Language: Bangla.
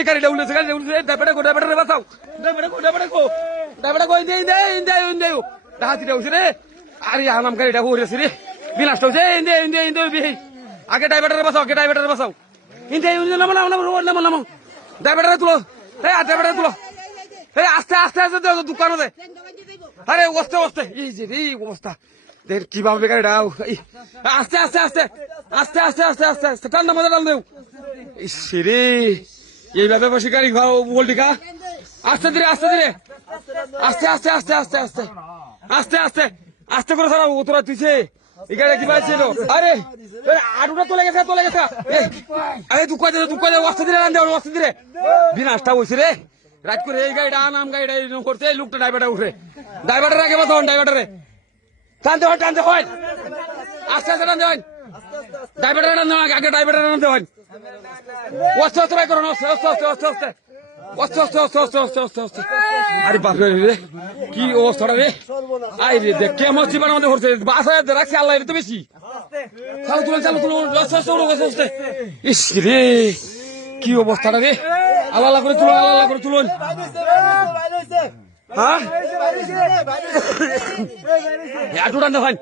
রে গাড়িটা উঠেছে ড্রাইভারে বাঁচাও ড্রাইভারে কো ইন্দে হাতিটা উঠছে রে আরে আনাম গাড়িটা উঠেছে রে বিনাশটা হচ্ছে ইন্দে বিহি আগে ড্রাইভারে বাঁচাও ইন্দে নামো ড্রাইভারে তুলো ড্রাইভারে তুলো আস্তে দোকান আছে আরে অস্তে এই যে রে অবস্থা দেখ কিভাবে গাড়িটা আস্তে ঠান্ডা মজা টান দেও রে এইভাবে বসে গাড়ি খাও বলটিকা আস্তে ধীরে আস্তে করে সারা তোরা তুইছে এই গাড়ি কি পাইছিল আরে আটুটা তোলে গেছে আরে দুঃখ অস্তে ধীরে বিনাশটা হয়েছে রে রাত করে এই গাড়িটা আনাম গাড়িটা করতে এই লোকটা ড্রাইভারটা উঠে ড্রাইভারের আগে বাঁধন ড্রাইভারে টানতে হয় আস্তে টানতে হয় ড্রাইভারের টানতে হয় আগে ড্রাইভারের টানতে হয় অস্তে ভাই করুন অস্তে আরে বাপরে রে কি অবস্থাটা রে আই রে দেখ কেমন জীবন আমাদের হচ্ছে বাসায় রাখছি আল্লাহ তো বেশি চালু অস্তে ইস রে কি অবস্থাটা রে আল্লাহ করে তুলুন হ্যাঁ আটু টানতে হয়